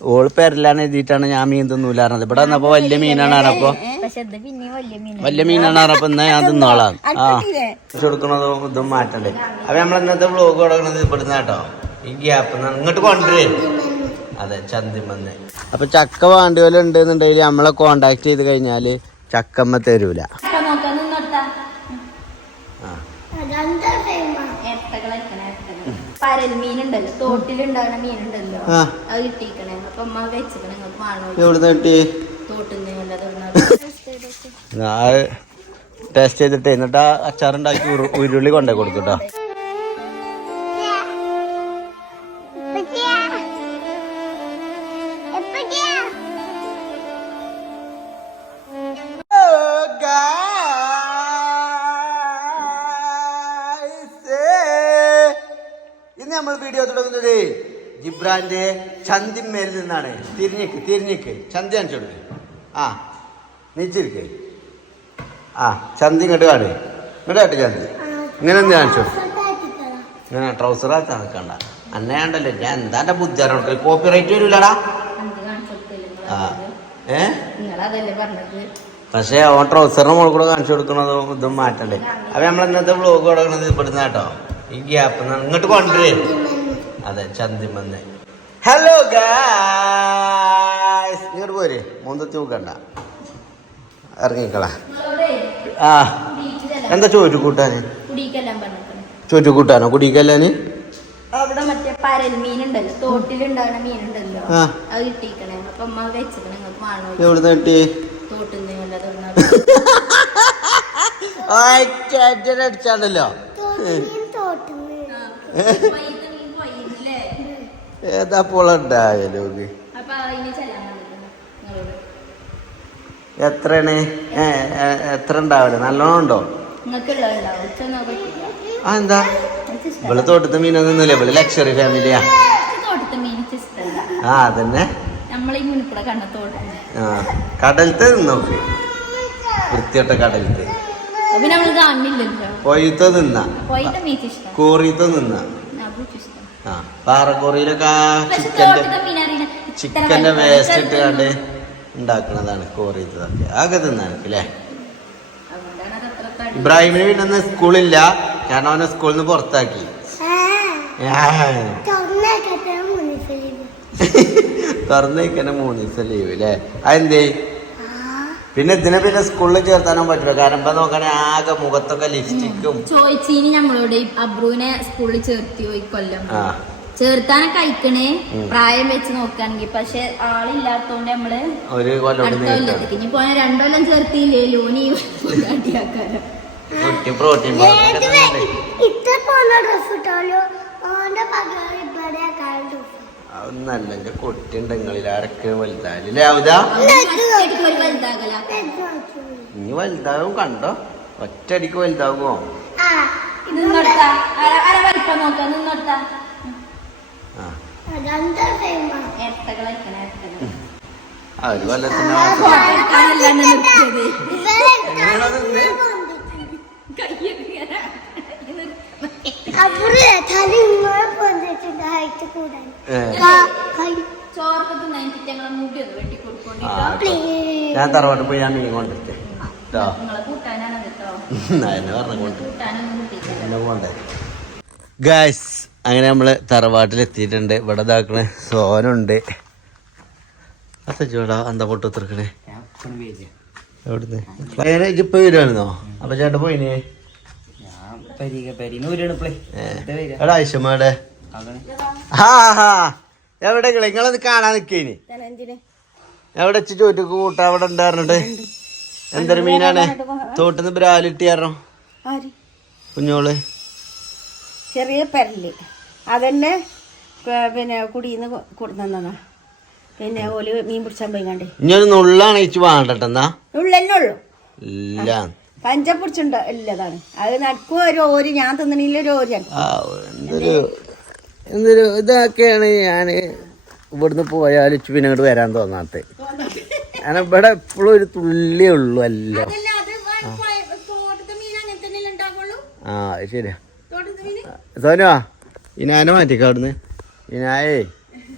All പെരലാണ് എഴുതിയിട്ടാണ് ഞാൻ മീൻ തിന്നൂല പറഞ്ഞത് ഇവിടെ വന്നപ്പോ വലിയ മീനാണ് പറഞ്ഞപ്പോ. പക്ഷെ ഇത് പിന്നെയും വലിയ മീനാണ്. പറഞ്ഞപ്പോ എന്നാ ഞാൻ തിന്നോളാം. ആ. കൊടുക്കണതും ഇതും മാറ്റണ്ടേ. അപ്പൊ നമ്മൾ ഇന്നത്തെ വ്ലോഗ് കൊടുക്കണത് ഇവിടുന്ന് കേട്ടോ. ഈ ഗ്യാപ്പ് ഇങ്ങോട്ട് കൊണ്ടുവരേ അതെ ചന്തിമന്ന്. അപ്പൊ ചക്ക വേണ്ടി പോലെ ഉണ്ടെന്നുണ്ടെങ്കിൽ നമ്മളെ കോണ്ടാക്ട് ചെയ്ത് കഴിഞ്ഞാൽ ചക്കമ്മ തരൂല. പരൽ മീനുണ്ടല്ലോ തോട്ടിലുണ്ടാകുന്ന മീനുണ്ടല്ലോ. ആ. അത് കിട്ടിയിക്കണേ എവിടുന്ന് കിട്ടി ടേസ്റ്റ് ചെയ്തിട്ട്. എന്നിട്ട് ആ അച്ചാറുണ്ടാക്കി ഉരുളി കൊണ്ടേ കൊടുത്തുട്ടോ ജിബ്രാന്റെ ചന്തിന്മേൽ നിന്നാണ്. തിരിഞ്ഞിക്ക് തിരിഞ്ഞിക്ക്. ചന്തി കാണിച്ചോളൂ ആ നീച്ചിരിക്ക്. ആ ചന്തി ഇങ്ങോട്ട് കാണ്. ഇങ്ങോട്ട് കാട്ട് ചന്തി. ഇങ്ങനെ എന്ത് കാണിച്ചോ? ഇങ്ങനെ ട്രൗസർ ആക്കാൻ നിൽക്കണ്ട അന്നയാണ്ടല്ലോ ഞാൻ എന്താ അറിയണം? കോപ്പി റൈറ്റ് കാണിച്ചു കൊടുത്തില്ല ആ ഏ? പക്ഷേ ഓൻ ട്രൗസറിന് മുകളിൽ കൂടെ കാണിച്ചു കൊടുക്കണതോ ഇതും മാറ്റണ്ടേ. അപ്പൊ നമ്മൾ ഇന്നത്തെ വ്ലോഗ് തുടങ്ങുന്നത് ഇവിടുന്ന് കേട്ടോ. ഈ ഗ്യാപ്പ് ഇങ്ങോട്ട് കൊണ്ടുവരും. അതെ ചന്തി ചന്തിമന്ന് ഹലോ ഗായ്സ് ഇങ്ങോട്ട് പോരെ. മൂന്നത്തി നോക്കണ്ട ഇറങ്ങിക്കള. ആ. എന്താ ചോറ്റു കൂട്ടാന്? ചോറ്റു കൂട്ടാനോ? കുടിക്കല്ലാന് അവിടെ മറ്റേ പരൽ മീനുണ്ടല്ലോ. തോട്ടിലുണ്ടാകുന്ന മീനുണ്ടല്ലോ. ആ. അത് കിട്ടിയിക്കണേ. അപ്പൊ അമ്മ വെച്ചിക്കണേ. നിങ്ങൾക്ക് വാണോ എവിടുന്ന് കിട്ടി തോട്ടിൽ നിന്ന് കണ്ടത് അടിച്ചാണ്ടല്ലോ. ഏതാ പോളുണ്ടായാലും അപ്പൊ അതിന് ചെല്ലാൻ പറഞ്ഞിരിക്കണേ നിങ്ങളോട്. എത്രയാണ്? എത്ര ഉണ്ടാവില്ല നല്ലോണം ഉണ്ടോ? ആ എന്താ? ഇവൾ തോട്ടത്തെ മീനൊന്നുമില്ല ഇവൾ ലക്ഷറി ഫാമിലിയാ ആ. അതന്നെ. ആ കടലത്തെ നോക്ക് വൃത്തിയൊട്ട കടലത്തെ പൊയ്ത്ത നിന്ന കോറിയത്തെ നിന്ന പാറക്കോറിയിലൊക്കെ ആ ചിക്കന്റെ ചിക്കന്റെ വേസ്റ്റ് ഇട്ട് കണ്ട് ഉണ്ടാക്കണതാണ് കോറിയത്തതൊക്കെ. ആകെ തിന്നാനൊക്കെ അല്ലേ ഇബ്രാഹിമിന് പിന്നെ സ്കൂളില്ല. കാരണം അവനെ സ്കൂളിൽ നിന്ന് പുറത്താക്കി. ആ. തുറന്നേക്കന്നെ മൂന്ന് ദിവസം ലീവ് അല്ലേ? അതെന്തേ? പിന്നെ ഇതിനെ പിന്നെ സ്കൂളിൽ ചേർത്താനും പറ്റില്ല. കാരണം ഇപ്പൊ നോക്കണേ ആകെ മുഖത്തൊക്കെ ലിപ്സ്റ്റിക്കും. ചോദിച്ചീനി നമ്മളോട് അബ്രൂനെ അബ്രുവിനെ സ്കൂളിൽ ചേർത്തി പോയി കൊല്ലം. ആ കഴിക്കണേ. പ്രായം വെച്ച് നോക്കുകയാണെങ്കിൽ പക്ഷെ ആളില്ലാത്തോണ്ട് നമ്മൾ ഒരു കൊല്ലത്തേക്ക്. ഇനി പോയ രണ്ടൊല്ലം ചേർത്തില്ലേ ലോണി കണ്ടു അതൊന്നല്ല എന്റെ ആരൊക്കെ വലുതായാലേ ഇനി കണ്ടോ? ഒറ്റടിക്ക് വലുതാകുമോ നിന്നോട്ടാ അര വലിപ്പം നോക്കാം? നിന്നോട്ടാ ഒരു കൊല്ലത്തിന് ഞാൻ തറവാട്ട് പോയി ഞാൻ മീൻ കൊണ്ടിട്ട്. എന്നെ പറഞ്ഞു കൊണ്ട്. ഗായ്സ് അങ്ങനെ നമ്മൾ തറവാട്ടിലെത്തിയിട്ടുണ്ട്. ഇവിടെ ഇതാക്കണേ സോനുണ്ട്. അത്തച്ചോടാ എന്താ പൊട്ടു തീർക്കണേ എവിടുന്ന്? ഇപ്പൊ വരുവാണെന്നോ? അപ്പൊ ചേട്ടാ പോയിനെ. എടാ ആയിഷമ്മടെ എവിടെ നിങ്ങളത് കാണാൻ നിക്കേനി. എവിടെ വെച്ച് ചോറ്റക്ക് കൂട്ട അവിടെ ഉണ്ടായിരുന്നിട്ട് എന്തൊരു മീനാണ്? തോട്ടിന്ന് ബ്രാലിട്ടി കാരണം? കുഞ്ഞോൾ. ചെറിയ പരൽ. അതന്നെ പിന്നെ കുടിന്ന് കൊടുത്തന്നാ പിന്നെ ഓൽ മീൻ പിടിച്ചാൻ പോയി കണ്ടേ ഇനി നുള്ളാണ് ഇച്ചു വേണ്ടട്ടെന്നാ ഉള്ളന്നെ ഉള്ളു. ഇല്ല. പഞ്ച പിടിച്ചുണ്ട് ഇല്ലതാണ്. അത് നടക്കും ഒരു ഓര് ഞാൻ തിന്നണില്ല ഒരു ഓര് ആ, എന്തൊരു എന്തൊരു ഇതൊക്കെയാണ് ഞാൻ ഇവിടുന്ന് പോയാൽ ഇച്ചു പിന്നെ അങ്ങോട്ട് വരാൻ തോന്നാത്ത. കാരണം ഇവിടെ എപ്പോഴും ഒരു തുള്ളി ഉള്ളു അല്ല ആ. ശരിയാ. സോനുവാ? ഇനാനെ മാറ്റിക്ക അവിടുന്ന്. ഇനായേ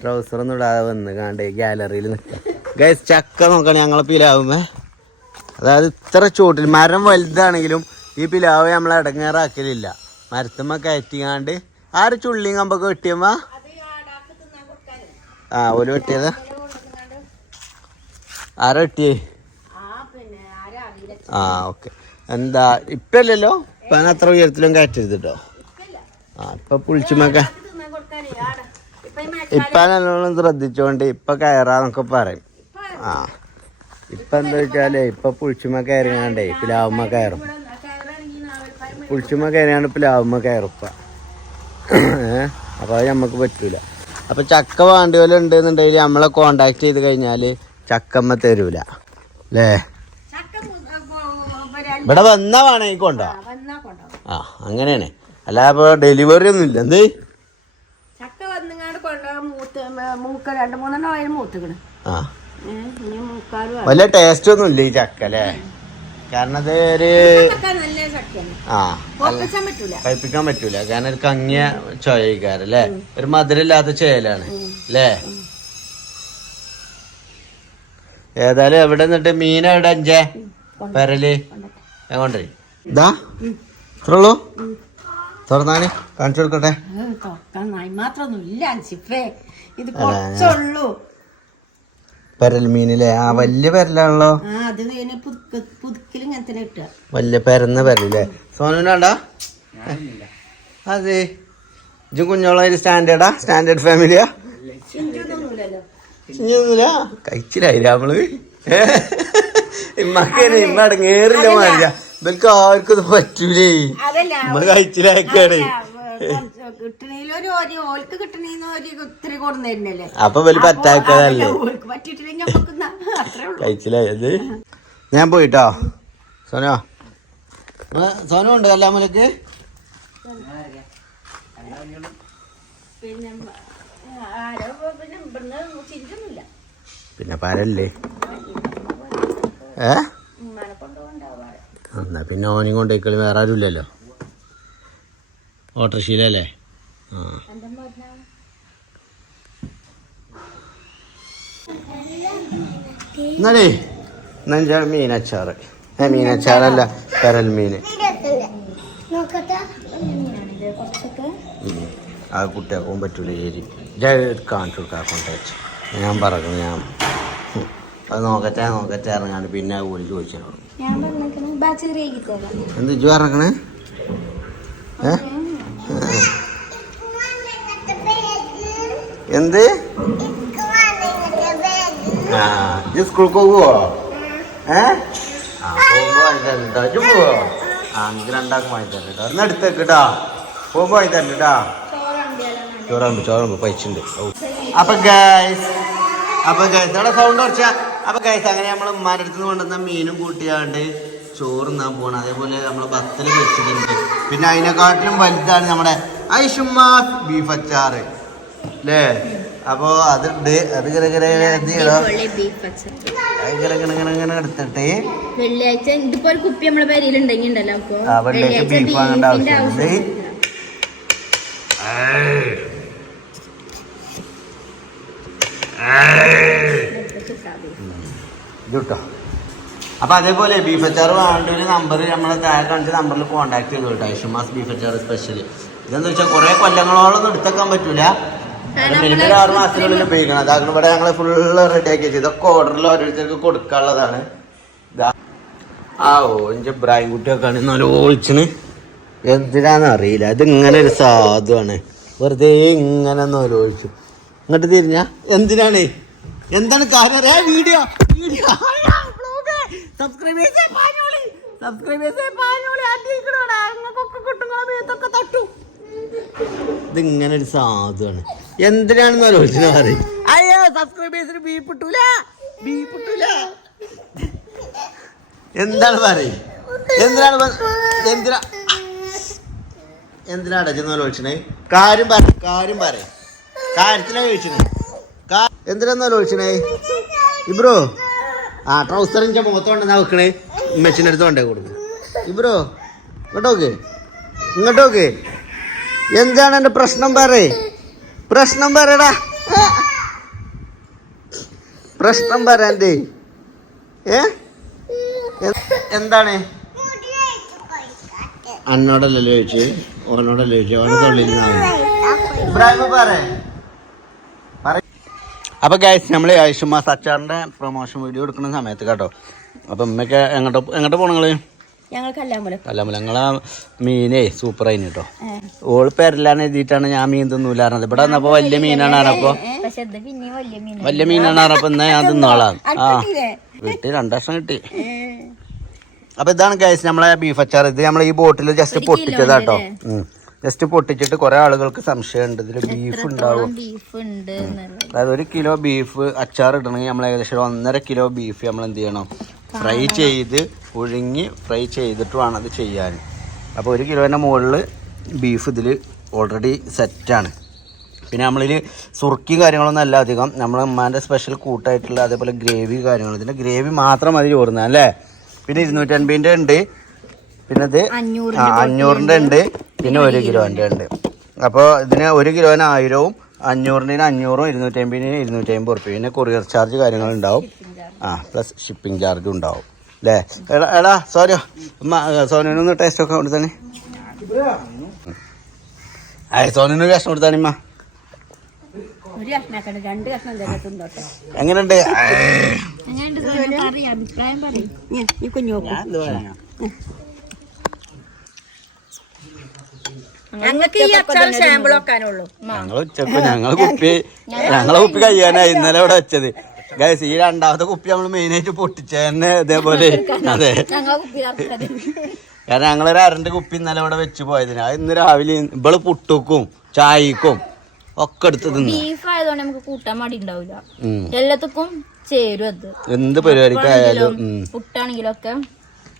ട്രൗസർ ഒന്നും ഇടാതെ വന്ന് കാണ്ട് ഗാലറിയിൽ നിൽക്കാം ഗൈസ് ചക്ക നോക്കണേ ഞങ്ങളെ പിലാവുമ്പേ അതായത് ഇത്ര ചോട്ടിൽ മരം വലുതാണെങ്കിലും ഈ പിലാവ് നമ്മളെ ഇടങ്ങേറാക്കലില്ല. മരത്തുമ്മ കയറ്റിങ്ങാണ്ട് ആര് ചുള്ളിയും കമ്പൊക്കെ വെട്ടിയമ്മ ആ ഒരു വെട്ടിയതാ? ആരാ വെട്ടിയേ? ആ ഓക്കെ. എന്താ ഇപ്പല്ലല്ലോ ഇപ്പൊ അത്ര ഉയരത്തിലും കയറ്റരുത് കേട്ടോ ആ ഇപ്പൊ പുളിച്ചുമൊക്കെ ഇപ്പൊ നല്ലോണം ശ്രദ്ധിച്ചോണ്ട് ഇപ്പൊ കയറാന്നൊക്കെ പറയും. ആ ഇപ്പൊ എന്താ വെച്ചാലേ ഇപ്പൊ പുളിച്ചുമ കയറിയാണ്ടേ പിലാവുമ്മ കയറും. പുളിച്ചുമ കയറിയാണ്ട് പിലാവുമ്മ കയറും ഇപ്പൊ. ഏഹ് അപ്പൊ അത് നമുക്ക് പറ്റൂല. അപ്പൊ ചക്ക വേണ്ടി പോലെ ഉണ്ടെന്നുണ്ടെങ്കിൽ നമ്മളെ കോണ്ടാക്ട് ചെയ്ത് കഴിഞ്ഞാൽ ചക്കമ്മ തരൂല. അല്ലേ ഇവിടെ വന്നാ വേണമെങ്കിൽ കൊണ്ടോ? വന്നാ കൊണ്ടുപോകും ആ അങ്ങനെയാണ് അല്ല അപ്പൊ ഡെലിവറി ഒന്നും ഇല്ല. എന്ത്? ചക്ക വന്നിങ്ങാണ്ട് കൊണ്ടുപോകാൻ മൂത്ത് മൂക്ക രണ്ട് മൂന്നെണ്ണം ആയാലും ആ. വലിയ ടേസ്റ്റ് ഒന്നും ഇല്ല ഈ ചക്ക അല്ലേ? കാരണം അത് ഒരു ആ കഴിപ്പിക്കാൻ പറ്റൂല. കാരണം ഒരു കങ്ങിയ ചോയക്കാരല്ലേ ഒരു മധുരമില്ലാത്ത ചേലാണ് അല്ലേ? ഏതായാലും എവിടെ നിന്നിട്ട് മീൻ എവിടെ അഞ്ചേ? പെരൽ? എങ്ങോട്ടേ ഇതാ ഇത്രേ ഉള്ളൂ തുറന്നാന് കാണിച്ചു കൊടുക്കട്ടെ ഇത് കുറച്ചുള്ളൂ. പെരൽ മീനില്ലേ ആ വലിയ പെരലാണല്ലോ. വലിയ പെരന്ന പെരല്ലേ സോനുണ്ടാ അതെ. ഇജും കുഞ്ഞോളം സ്റ്റാൻഡേർഡാ? സ്റ്റാൻഡേർഡ് ഫാമിലിയാ? കഴിച്ചില്ലായില്ല നമ്മൾ. ഇമ്മക്കേനെ ഇമ്മ അടങ്ങേറില്ല മാറില്ല ഇവർക്ക് ആർക്കും ഇത് പറ്റൂലേ നമ്മൾ കഴിച്ചിലാക്കാണ് അപ്പൊ വലിയ പറ്റാക്കതല്ലേ കഴിച്ചില്ലായത് ഞാൻ പോയിട്ടോ സോനോ സോനോ ഉണ്ട് കല്ലാമലക്ക് പിന്നെ പരല്ലേ ഏ ഉമ്മാനെ കൊണ്ടുപോകണ്ടാവാ എന്നാ പിന്നെ ഓനെയും കൊണ്ടേക്കളി വേറെ ആരും ഇല്ലല്ലോ ഓട്ടർശീലല്ലേ ആ. എന്നാലേ എന്നാ മീനച്ചാറ് ഏ മീനച്ചാറല്ല പെരൽ മീൻ. ആ കുട്ടിയാക്കാൻ പറ്റൂല ശരി. കാണിച്ചു കൊടുക്കാൻ കൊണ്ടേച്ച് ഞാൻ പറഞ്ഞു ഞാൻ. അത് നോക്കട്ടെ നോക്കട്ടെ ഇറങ്ങാണ്ട് പിന്നെ കൂടി ചോദിച്ചു ചോദിച്ചോ എന്ത് ഇജ്ജു ഇറങ്ങണേ ഏ? എന്ത്? ആ ഇജ്ജ് സ്കൂൾക്ക് പോവോ? ഏ? ആ പോകുമ്പോ വാങ്ങി തരണ്ടോ ഇജ്ജ് പോവോ? ആ എനിക്ക് രണ്ടാക്കും വാങ്ങി തരണ്ട കേട്ടോ ഒന്ന് എടുത്തേക്ക് കേട്ടോ പോകുമ്പോ വാങ്ങി തരണ്ട കേട്ടോ ചോറുമ്പോ ചോറുമ്പോ പൈച്ചുണ്ട് അപ്പൊ ഗൈസ് അപ്പൊ ഗൈസ് അവിടെ സൗണ്ട് അങ്ങനെ നമ്മൾ ഉമ്മാരുടെ കൊണ്ടുവന്ന മീനും കൂട്ടിയാണ്ട് ചോറ് നാ പോകണം അതേപോലെ നമ്മൾ ബത്തൽ വെച്ചിട്ടുണ്ട് പിന്നെ അതിനെക്കാട്ടിലും വലുതാണ് നമ്മുടെ ഐഷുമാ ബീഫ് അച്ചാർ അല്ലേ അപ്പോ അതുണ്ട് അത് ഇങ്ങനെ എന്ത് ചെയ്യണം? ഇങ്ങനെ എടുത്തിട്ട് വെള്ളിയാഴ്ച ഇതിപ്പോ ഒരു കുപ്പി നമ്മുടെ ഉണ്ടല്ലോ വെള്ളിയാഴ്ച ബീഫ് വാങ്ങേണ്ട ആവശ്യമില്ല. ആവശ്യമില്ല. ഇത് കേട്ടോ അപ്പൊ അതേപോലെ ബീഫ് അച്ചാർ വേണ്ട ഒരു നമ്പർ നമ്മളെ താഴെ കാണിച്ച നമ്പറിൽ കോൺടാക്ട് ചെയ്തു കേട്ടോ. ഐഷുമാസ് ബീഫ് അച്ചാർ സ്പെഷ്യൽ ഇതെന്ന് വെച്ചാൽ കുറെ കൊല്ലങ്ങളോളം എടുത്തേക്കാൻ പറ്റൂല. മിനിമം ആറ് മാസത്തിനുള്ളിൽ ഉപയോഗിക്കണം. അതാണ് ഇവിടെ ഞങ്ങൾ ഫുള്ള് റെഡി ആക്കി വെച്ചത് ഇതൊക്കെ ഓർഡറിൽ ഓരോരുത്തർക്ക് കൊടുക്കാനുള്ളതാണ്. ആ ഓ എന്റെ ബ്രായം കുട്ടിയൊക്കെയാണ് നല്ല ഒളിച്ചിന് എന്തിനാന്ന് അറിയില്ല. ഇത് ഇങ്ങനെ ഒരു സാധുവാണ്. വെറുതെ ഇങ്ങനെ ഒലിച്ചു ഇങ്ങോട്ട് തിരിഞ്ഞ. എന്തിനാണ്? എന്താണ് കാര്യം? അറിയാ വീഡിയോ. വീഡിയോ. സബ്സ്ക്രൈബ് ചെയ്തേ പാഞ്ഞോളി. സബ്സ്ക്രൈബ് ചെയ്തേ പാഞ്ഞോളി. അടിയിക്കണോടാ അങ്ങക്കൊക്കെ കിട്ടുങ്ങളെ മേത്തൊക്കെ തട്ടു. ഇതിങ്ങനെ ഒരു സാധുവാണ്. എന്തിനാണെന്ന് ആലോചിച്ചു പറയും അയ്യോ സബ്സ്ക്രൈബേഴ്സിന് ബീപ്പ് ഇട്ടൂല. ബീപ്പ് ഇട്ടൂല. എന്താണ് പറയും എന്തിനാണ് എന്തിനാ എന്തിനാ എന്തിനാടാ ചെന്ന് ചോദിച്ചണേ കാര്യം പറ കാര്യം പറ. കാര്യത്തിനാ ചോദിച്ചണേ. കാ- എന്തിനാ ചോദിച്ചണേ ഇബ്രോ ആ ട്രൗസറിന്റെ മുഖത്തോണ്ടെന്നാ വെക്കണേ? മെച്ചിന്റെ അടുത്ത് കൊണ്ടേ കൊടുക്കും. ഇബ്രോ ഇങ്ങോട്ടോക്ക് ഇങ്ങോട്ടോക്ക് എന്താണ് എന്റെ പ്രശ്നം പറ പ്രശ്നം പറയടാ. പ്രശ്നം പറയാന്റെ ഏ? എന്താണ്? അന്നോടല്ലേ ചോദിച്ചു? ഓനോടല്ലേ ചോദിച്ചു? ഓനെ തൊള്ളിൽ ഇബ്രാഹിം പറ. അപ്പൊ ഗൈസ് നമ്മൾ ഐഷുമാസ് അച്ചാറിന്റെ പ്രൊമോഷൻ വീഡിയോ എടുക്കുന്ന സമയത്ത് കേട്ടോ. അപ്പൊ ഉമ്മയൊക്കെ എങ്ങോട്ട് എങ്ങോട്ട് പോണങ്ങൾ ഞങ്ങൾ കല്ലാമ്പലം അല്ല ഞങ്ങളെ മീനേ സൂപ്പർ ആയിന് കേട്ടോ. ഓൾ പേരെല്ലാം എഴുതിയിട്ടാണ് ഞാൻ മീൻ തിന്നൂല പറഞ്ഞത് ഇവിടെ വന്നപ്പോ വലിയ മീനാണ് പിന്നെയും വലിയ മീനാണ്. പറഞ്ഞപ്പോ എന്നാ ഞാൻ തിന്നോളാം. ആ കിട്ടി രണ്ടാഷ്ടം കിട്ടി. അപ്പൊ ഇതാണ് ഗൈസ് നമ്മളെ ബീഫ് അച്ചാർ. ഇത് നമ്മൾ ഈ ബോട്ടിൽ ജസ്റ്റ് പൊട്ടിച്ചതാട്ടോ ജസ്റ്റ് പൊട്ടിച്ചിട്ട് കുറെ ആളുകൾക്ക് സംശയമുണ്ട്. ഇതിൽ ബീഫ് ഉണ്ടാവും. അതായത് ഒരു കിലോ ബീഫ് അച്ചാർ ഇടണമെങ്കിൽ നമ്മൾ ഏകദേശം ഒരു ഒന്നര കിലോ ബീഫ് നമ്മൾ എന്ത് ചെയ്യണം? ഫ്രൈ ചെയ്ത് പുഴുങ്ങി ഫ്രൈ ചെയ്തിട്ട് വേണം അത് ചെയ്യാൻ. അപ്പോൾ ഒരു കിലോന്റെ മുകളിൽ ബീഫ് ഇതിൽ ഓൾറെഡി സെറ്റാണ് പിന്നെ നമ്മളിൽ സുറുക്കി കാര്യങ്ങളൊന്നും അല്ല അധികം. നമ്മളെ ഉമ്മാന്റെ സ്പെഷ്യൽ കൂട്ടായിട്ടുള്ള അതേപോലെ ഗ്രേവി കാര്യങ്ങൾ ഇതിന്റെ ഗ്രേവി മാത്രം മതി ചോറുന്ന അല്ലേ? പിന്നെ ഇരുന്നൂറ്റൻപതിന്റെ ഉണ്ട്. പിന്നെ ഇത് അഞ്ഞൂറിന്റെ ഉണ്ട്. പിന്നെ ഒരു കിലോന്റെ ഉണ്ട്. അപ്പോൾ ഇതിന് ഒരു കിലോന് ആയിരവും അഞ്ഞൂറിന് അഞ്ഞൂറും ഇരുന്നൂറ്റമ്പതിന് ഇരുന്നൂറ്റി അമ്പത് ഉറുപ്പ്യ പിന്നെ കൊറിയർ ചാർജ് കാര്യങ്ങളുണ്ടാവും ആ പ്ലസ് ഷിപ്പിംഗ് ചാർജ് ഉണ്ടാവും. അല്ലേ എടാ എടാ സോനോ. സോനുവിനൊന്ന് ടേസ്റ്റ് ഒക്കെ കൊടുത്താണേ. അയ സോനുവിന് കഷ്ണം കൊടുത്താണിമ്മ എങ്ങനെയുണ്ട്? എങ്ങനെയുണ്ട് അഭിപ്രായം പറയും ഞാൻ ഈ കുഞ്ഞു നോക്കും ഞങ്ങൾക്ക് ഈ അച്ചാർ സാമ്പിൾ വെക്കാനുള്ളൂ. ഞങ്ങൾ ഉച്ചയ്ക്ക് ഞങ്ങൾ കുപ്പി ഞങ്ങളെ കുപ്പി കഴിയാനായി ഇന്നലെ ഇവിടെ വെച്ചത്. ഗൈസ് ഈ രണ്ടാമത്തെ കുപ്പി നമ്മൾ നമ്മൾ മെയിനായിട്ട് പൊട്ടിച്ചതന്നെ ഇതേപോലെ. അതെ. കാരണം ഞങ്ങളൊരു അരണ്ട് കുപ്പി ഇന്നലെ ഇവിടെ വെച്ച് പോയതിന്. അത് ഇന്ന് രാവിലെ ഇവൾ പുട്ടുക്കും ചായക്കും ഒക്കെ എടുത്ത് തിന്നു. ബീഫ് ആയതുകൊണ്ട് നമുക്ക് കൂട്ടാൻ മടി ഉണ്ടാവില്ല. ചേരും അത്. എന്ത് പരിപാടിക്കായാലും ഉം. പുട്ടാണെങ്കിലും ഒക്കെ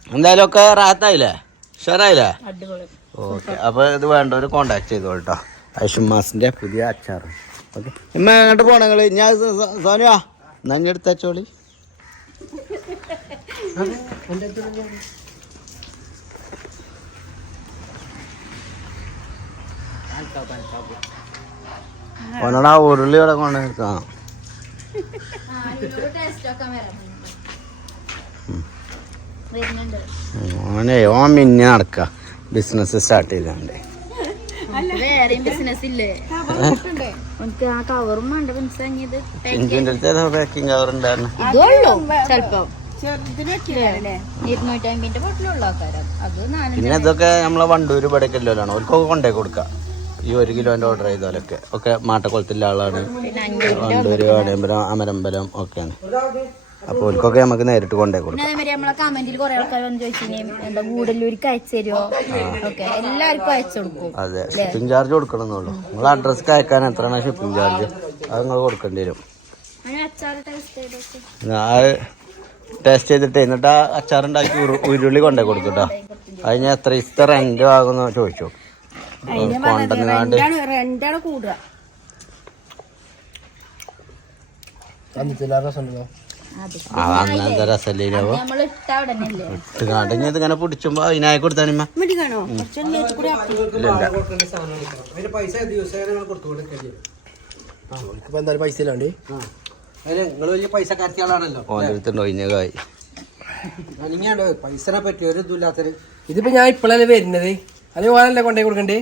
എന്തായാലും ഒക്കെ റാത്തായില്ലേ ഉഷാറായില്ലേ? അടിപൊളി. ഓക്കെ. അപ്പൊ ഇത് വേണ്ടവർ കോണ്ടാക്ട് ചെയ്തോളൂ കേട്ടോ ഐഷുമാസിന്റെ പുതിയ അച്ചാർ ഓക്കെ. ഇമ്മ എങ്ങോട്ട് പോണ നിങ്ങൾ? ഞാൻ സോനുവാ. നഞ്ഞ എടുത്തോളി ഒന്നടാ ഉരുളി ഇവിടെ കൊണ്ട് നിർത്താം ടേസ്റ്റ് ഒക്കെ വരാം വരുന്നുണ്ട് ഓനെ ഓൻ മിന്നെ നടക്ക. ബിസിനസ് സ്റ്റാർട്ട് ചെയ്താണ്ട്. വേറെയും ബിസിനസ് ഇല്ലേ? നമുക്ക് ആ കവറും വേണ്ട മനസ്സിലാങ്ങിയത് എനിക്കിന്റെ അടുത്ത് ഏതോ പാക്കിംഗ് കവർ ഉണ്ടായിരുന്നു പിന്നെ ഇതൊക്കെ നമ്മളെ വണ്ടൂര് പടക്കല്ലോലാണ് അവർക്കൊക്കെ കൊണ്ടേ കൊടുക്കാം. ഈ ഒരു കിലോന്റെ ഓർഡർ ചെയ്താലൊക്കെ. ഒക്കെ മാട്ടക്കുളത്തിലെ ആളാണ്. വണ്ടൂര് വാടയമ്പലം അമരമ്പലം ഒക്കെയാണ്. അപ്പോൾ അവർക്കൊക്കെ നമുക്ക് നേരിട്ട് കൊണ്ടേ കൊടുക്കാം. അതേമാതിരി നമ്മളെ കമന്റിൽ കുറെ ആൾക്കാർ വന്ന് എന്താ ഗൂഡല്ലൂർക്ക് അയച്ചു തരുമോ ഓക്കെ എല്ലാവർക്കും അയച്ചു കൊടുക്കും. അതെ ഷിപ്പിംഗ് ചാർജ് കൊടുക്കണമെന്നുള്ളൂ. നിങ്ങൾ അഡ്രസ്സ് അയക്കാൻ എത്രയാണ് ഷിപ്പിംഗ് ചാർജ് അത് നിങ്ങൾ കൊടുക്കേണ്ടി വരും. ടേസ്റ്റ് ചെയ്തിട്ട് എന്നിട്ട് ആ അച്ചാറുണ്ടാക്കി ഉരു- ഉരുളി കൊണ്ടേ കൊടുക്കും കേട്ടോ അതിന് എത്ര ഇത്ര റെന്റ് ആകുന്ന ചോദിച്ചു. കൊണ്ടുവന്നാണ്ട് രണ്ടാണ് രസല്ലേനോ നമ്മൾ ഇട്ട കാണ്ടെങ്കിൽ ഇതിങ്ങനെ പിടിച്ചുമ്പോ അതിനായി കൊടുത്താണ് പൈസ ഇല്ലാണ്ട്. പൈസനെ പറ്റി ഒരു ഇതിപ്പോ ഞാൻ ഇപ്പോഴല്ലേ വരുന്നത്? അത് ഓനല്ലേ കൊണ്ടേ കൊടുക്കണ്ടേ?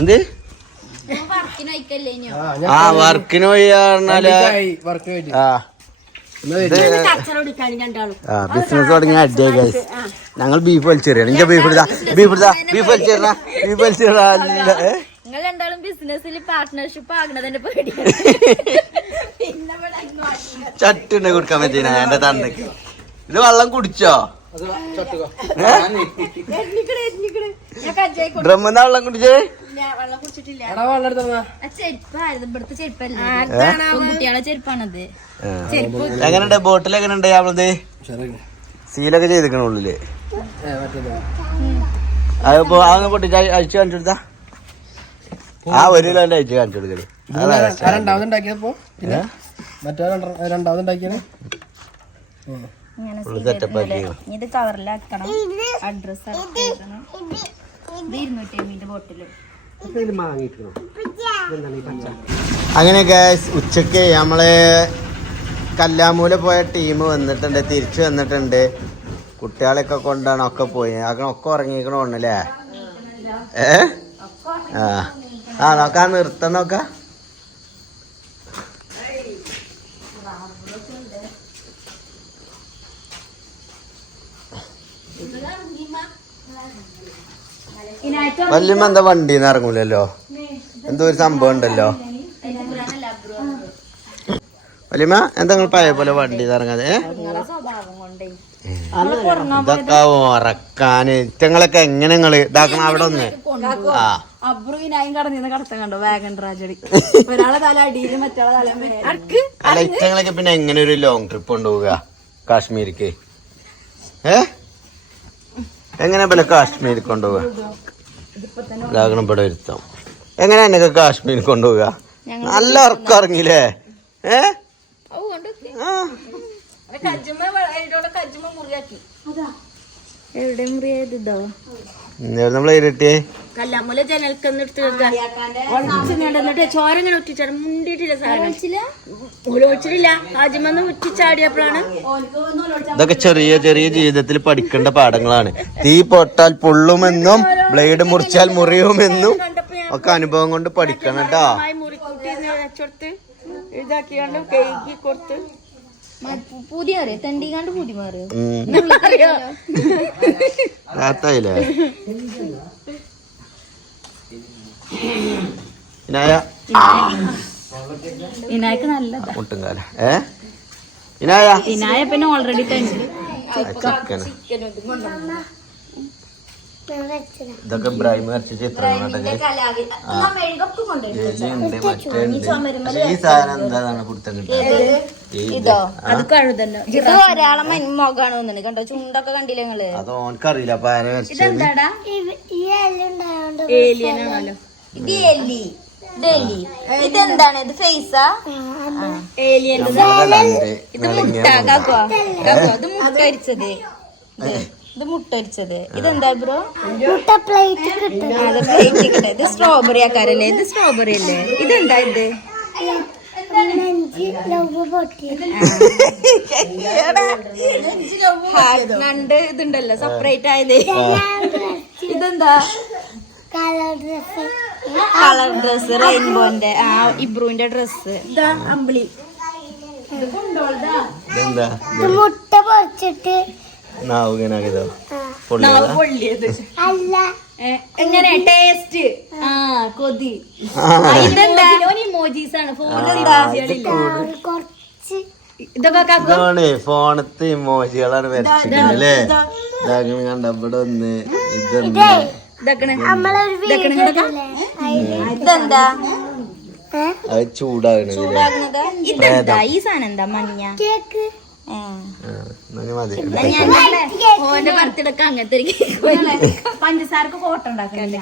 എന്ത്? വർക്കിന് ആ വർക്കിന് പോയി പറഞ്ഞാൽ വർക്ക് വേണ്ടി ആ ഇത് അച്ചാർ കൊടുക്കാൻ രണ്ടാളും ആ ബിസിനസ് തുടങ്ങിയ അടിയായി ഗൈസ് ഞങ്ങൾ ബീഫ് വലിച്ചെറിയാണ് എനിക്ക് ബീഫ് എടുത്താ ബീഫ് എടുത്താ ബീഫ് വലിച്ചെറിയ ബീഫ് വലിച്ചേറാ നിങ്ങൾ രണ്ടാളും ബിസിനസ്സിൽ പാർട്ട്ണർഷിപ്പ് ആകണതിന്റെ പേടിയാണ് പിന്നെ ഇവിടെ അങ്ങ് ആക്കില്ല. ചട്ടുണ്ട് കൊടുക്കാൻ പറ്റിയ എന്റെ തണ്ടക്ക് ഇത് വെള്ളം കുടിച്ചോ? ഡ്രമ്മിന്ന് വെള്ളം കുടിച്ചേ? ഞാൻ വെള്ളം കുടിച്ചിട്ടില്ല. ഇവിടുത്തെ ചെരുപ്പല്ലേ? കുട്ടികളെ ചെരുപ്പാണത്. എങ്ങനെയുണ്ട്? ബോട്ടിൽ എങ്ങനെയുണ്ട്? നമ്മളത് സീലൊക്കെ ചെയ്തിക്കണുള്ളിൽ അതിപ്പോ അതൊന്നും പൊട്ടിച്ച് അഴിച്ചു കാണിച്ചു കൊടുത്താ? ആ ഒരു കിലോ അഴിച്ചു കാണിച്ചു കൊടുക്കൽ. രണ്ടാമത് ഉണ്ടാക്കിയപ്പോ മറ്റേ രണ്ട- രണ്ടാമത് ഉണ്ടാക്കിയത്? ഇങ്ങനെ. ഇത് കവറിലാക്കണം. അഡ്രസ് ഇത് ഇരുന്നൂറ്റി അമ്പതിന്റെ ബോട്ടിൽ. വാങ്ങിയിട്ടുണ്ടോ അങ്ങനെ ഗാസ് ഉച്ചയ്ക്ക് നമ്മളെ കല്ലാമൂല പോയ ടീം വന്നിട്ടുണ്ട് തിരിച്ചു വന്നിട്ടുണ്ട്. കുട്ടികളെയൊക്കെ കൊണ്ടാണ് ഒക്കെ പോയി. അങ്ങനെ ഒക്കെ ഉറങ്ങിക്കണോണ്ടല്ലേ ഏ? ആ. ആ നോക്കാം നിർത്തം നോക്കാം. വല്യമ്മ എന്താ വണ്ടിന്ന് ഇറങ്ങൂലല്ലോ? എന്തോ ഒരു സംഭവം ഉണ്ടല്ലോ. വല്യമ്മ എന്താ നിങ്ങൾ പഴയ പോലെ വണ്ടി ഇറങ്ങാതെ? ഇതൊക്കെ ഉറക്കാന് ഇറ്റങ്ങളൊക്കെ എങ്ങനെ നിങ്ങൾ ഇതാക്കണം അവിടെ ഒന്ന്. ആ. അബ്രുവിനായും കടത്തം കണ്ടോ വാഗൺ ട്രാജഡി. ഒരാളെ തല അടിയിൽ മറ്റാളെ തല അടക്ക് അല്ല ഇറ്റങ്ങളൊക്കെ പിന്നെ എങ്ങനെ ഒരു ലോങ് ട്രിപ്പ് കൊണ്ടുപോവുക കാശ്മീരിക്ക്? ഏ? എങ്ങനെ പോലെ കാശ്മീരിൽ കൊണ്ടുപോവുക? ഇതാകണം ഇവിടെ വരുത്താം എങ്ങനെ എന്നൊക്കെ കാശ്മീർ കൊണ്ടുപോവുക? നല്ല ഉറക്കം ഇറങ്ങിയില്ലേ ഏ? ഓ കൊണ്ട് ആ. കജ്ജുമ്മ അതിലൂടെ കജ്ജുമ്മ മുറിയാക്കി. എവിടെ മുറിയായത് ഇതോ നമ്മളെ നമ്മൾ ഇരുട്ടിയേ. കല്ലാമൂല ജനൽക്കൊന്ന് എടുത്ത് ഒളിച്ചിട്ട് ചോര ഇങ്ങനെ ഒറ്റിച്ചാട് മുണ്ടിട്ടില്ല സാധനം. ഒളിച്ചിട്ടില്ല. ആദ്യമൊന്ന് ഒറ്റിച്ചാടിയപ്പോഴാണ് ഇതൊക്കെ ചെറിയ ചെറിയ ജീവിതത്തിൽ പഠിക്കേണ്ട പാഠങ്ങളാണ്. തീ പൊട്ടാൽ പൊള്ളുമെന്നും ബ്ലേഡ് മുറിച്ചാൽ മുറിയുമെന്നും ഒക്കെ അനുഭവം കൊണ്ട് പഠിക്കണം കേട്ടോ. ഇതാക്കിയാണ്ട് കഴുകി കൊടുത്ത്. പുതിയ അറിയോ തെണ്ടിക്കാണ്ട് പുതി മാറിയോ? ഇനായ ഇനായക്ക് നല്ലതാ മുട്ടുംകാല ഏ? ഇനായ ഇനായ പിന്നെ ഓൾറെഡി ഇതൊക്കെ ഇബ്രാഹിം വരച്ച ഈ സാധനം പിടുത്തം ഒരാളെ മുഖാണ് കണ്ടോ? ചുണ്ടൊക്കെ കണ്ടില്ല നിങ്ങൾ? അത് ഓനക്കറിയില്ല അപ്പൊ ആരെ വരച്ചത്? ഏലിയനാണല്ലോ. ഇത് എലി ഇത് എലി ഇതെന്താണ് ഇത് ഫേസാ ഇത് മുട്ട. കാക്കോ? കാക്കോ? ഇത് മുട്ട അരിച്ചത് ഇത് മുട്ട അരിച്ചത് ഇതെന്താ ബ്രോ? മുട്ട പ്ലേറ്റ് കിട്ടും ഇത് സ്ട്രോബെറി ആക്കാരല്ലേ? ഇത് സ്ട്രോബെറി അല്ലേ? ഇതെന്താ ഇത്? നണ്ട് ഇതുണ്ടല്ലോ സെപ്പറേറ്റ് ആയത്. ഇതെന്താ? കളർ ഡ്രസ് കളർ ഡ്രസ് റെയിൻബോന്റെ ആ ഇബ്രുവിന്റെ ഡ്രസ് അമ്പിളി. മുട്ട പൊറിച്ചിട്ട് അല്ല. എങ്ങനെ? ടേസ്റ്റ്. ആ കൊതി. ഇതെന്താ? ഇമോജീസ് ആണ്. കുറച്ച്. ഫോണത്തെ ഇമോജികളാണ് വരച്ചിട്ടുണ്ട് അല്ലേ? ഇതാകണ കണ്ട? ഇവിടെ ഒന്ന് ഇതൊന്ന് ഇതെന്താ? ചൂടാകണത് ഇതെന്താ? ഈ സാധനം എന്താ? മഞ്ഞ. കേക്ക്. ഓന്റെ ബർത്ത്ഡേക്ക് അങ്ങനത്തെ പഞ്ചസാരക്ക് ഫോട്ടോ ഉണ്ടാക്കണ്ടേ